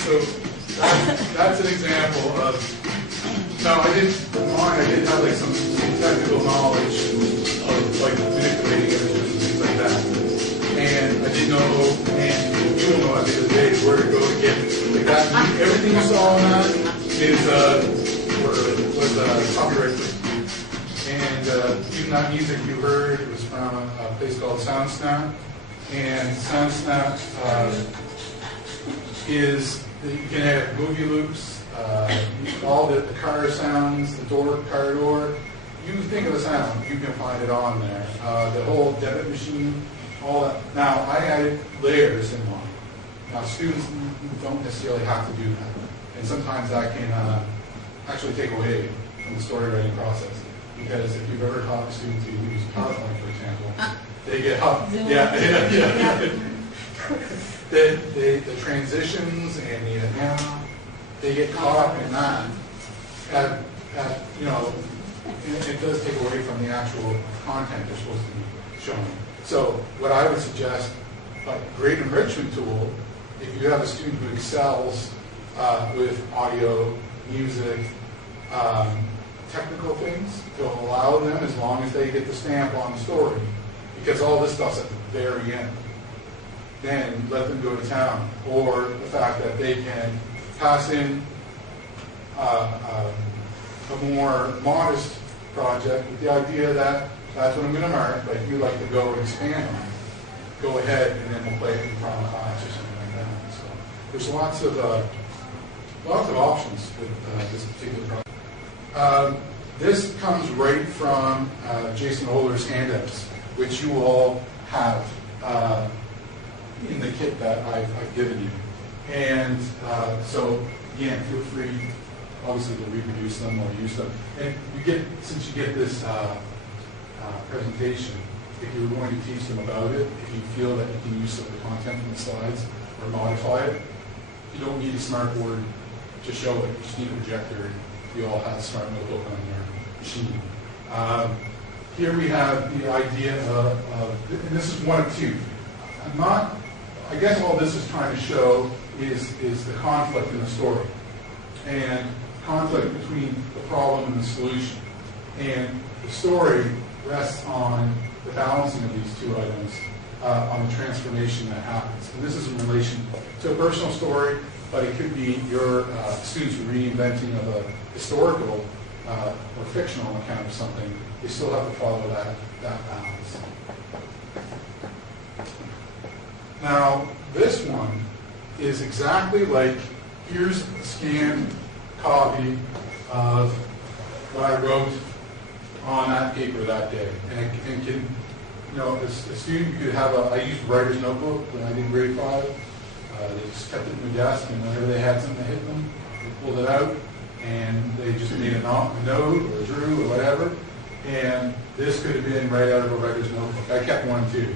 So that's an example of, now I did have like some technical knowledge of like manipulating images and things like that. And I didn't know, and you will know at the end of the day where to go to get like that. Everything you saw on that was copyright free. And even that music you heard was from a place called SoundSnap. And SoundSnap is, you can have movie loops, all the car sounds, the car door. You think of a sound, you can find it on there. The whole debit machine, all that. Now, I added layers in mine. Now, students don't necessarily have to do that. And sometimes that can actually take away from the story writing process. Because if you've ever taught a student to use PowerPoint, for example, they get up. The transitions and they get caught up in that. It does take away from the actual content they're supposed to be showing. So what I would suggest, a great enrichment tool, if you have a student who excels with audio, music, technical things, to allow them as long as they get the stamp on the story, because all this stuff's at the very end. Then let them go to town. Or the fact that they can pass in a more modest project with the idea that that's what I'm going to mark, but if you'd like to go and expand on it, go ahead and then we'll play it in front of class or something like that. So there's lots of options with this particular project. This comes right from Jason Oler's handouts, which you all have in the kit that I've given you. And so, again, feel free, obviously, to reproduce them or use them. And since you get this presentation, if you're going to teach them about it, if you feel that you can use some of the content from the slides or modify it, you don't need a smart board to show it. You just need a projector. You all have a smart notebook on your machine. Here we have the idea of, and this is one of two. I guess all this is trying to show is the conflict in the story. And conflict between the problem and the solution. And the story rests on the balancing of these two items, on the transformation that happens. And this is in relation to a personal story, but it could be your students reinventing of a historical or fictional account of something. They still have to follow that balance. Now, this one is exactly like, here's a scanned copy of what I wrote on that paper that day. And can, as a student, you could have I used writer's notebook when I did grade 5. They just kept it in their desk, and whenever they had something that hit them, they pulled it out, and they just made a note or drew or whatever. And this could have been right out of a writer's notebook. I kept one too.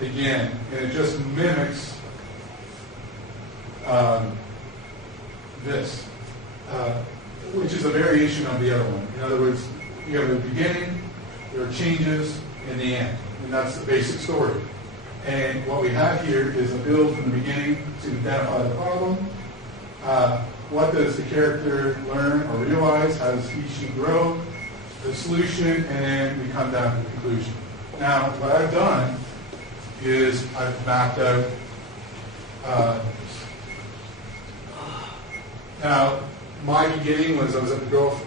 Again, and it just mimics this, which is a variation of the other one. In other words, you have a beginning, there are changes, and the end. And that's the basic story. And what we have here is a build from the beginning to identify the problem. What does the character learn or realize? How does he, she grow? The solution, and then we come down to the conclusion. Now, what I've done is I've mapped out. Now, my beginning was I was at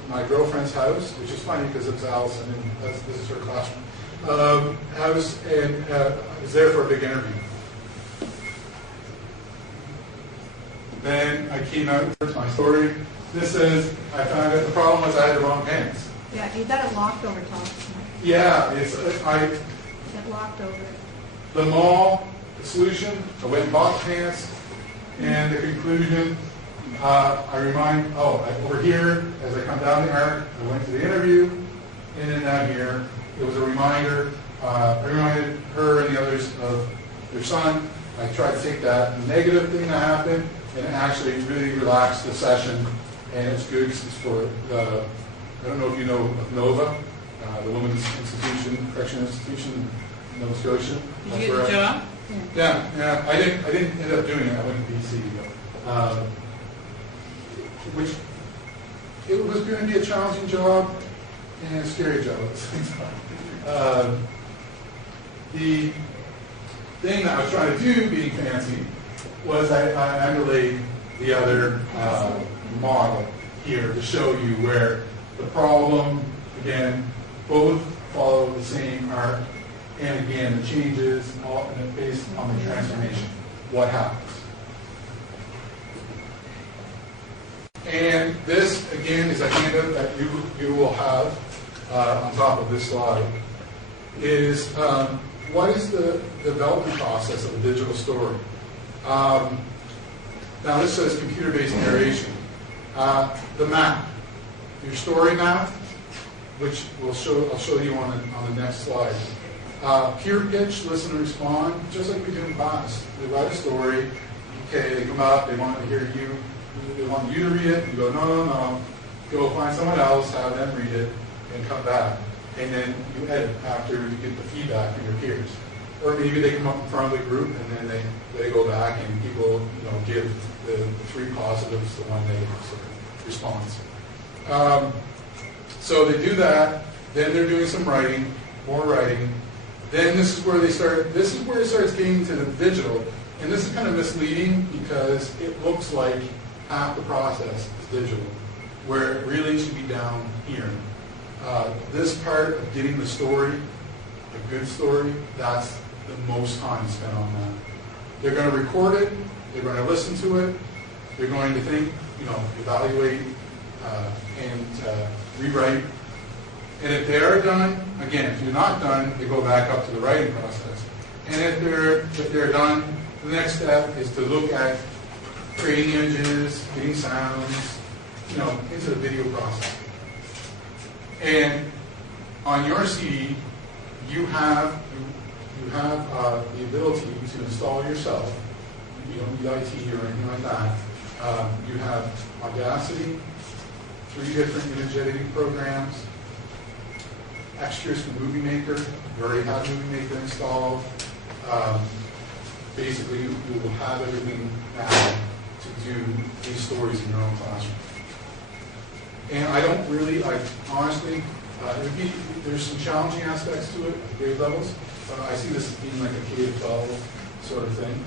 my girlfriend's house, which is funny because it was Allison, and this is her classroom. House, and I was there for a big interview. Then I came out with my story. This says I found out the problem was I had the wrong pants. Yeah, you got it locked over top. Yeah, It locked over. The mall, the solution, I went and bought the pants, and the conclusion, I remind, over here, as I come down the arc, I went to the interview, and then down here, it was a reminder, I reminded her and the others of their son. I tried to take that negative thing that happened, and actually really relax the session, and it's good it's for the, I don't know if you know of NOVA, the Women's Institution, Correctional Institution in Nova Scotia. Did you get the job? Yeah. I didn't end up doing it. I went to BC, which it was going to be a challenging job and a scary job at the same time. The thing that I was trying to do, being fancy, was I underlaid the other model here to show you where the problem, again, both follow the same arc, and again, the changes all based on the transformation. What happens? And this, again, is a handout that you will have on top of this slide, is what is the development process of a digital story? Now this says computer-based narration. The map, your story map, which I'll show you on the next slide. Peer pitch, listen and respond, just like we do in class. They write a story, okay, they come up, they want to hear you, they want you to read it, you go, no, go find someone else, have them read it, and come back. And then you edit after you get the feedback from your peers. Or maybe they come up in front of the group and then they go back and people give the 3 positives, the 1 negative sort of response. So they do that, then they're doing some writing, more writing. Then this is where it starts getting to the digital. And this is kind of misleading because it looks like half the process is digital, where it really should be down here. This part of getting the story, a good story, that's the most time spent on that. They're going to record it, they're going to listen to it, they're going to think, evaluate, and rewrite. And if they are done, again, if you're not done, they go back up to the writing process. And if they're done, the next step is to look at creating images, getting sounds, into the video process. And on your CD, you have the ability to install yourself. You don't need IT or anything like that. You have Audacity, 3 different image editing programs, extras from Movie Maker. You already have Movie Maker installed. Basically, you will have everything now to do these stories in your own classroom. And I don't really, honestly, there's some challenging aspects to it, grade levels. I see this as being like a K-12 sort of thing.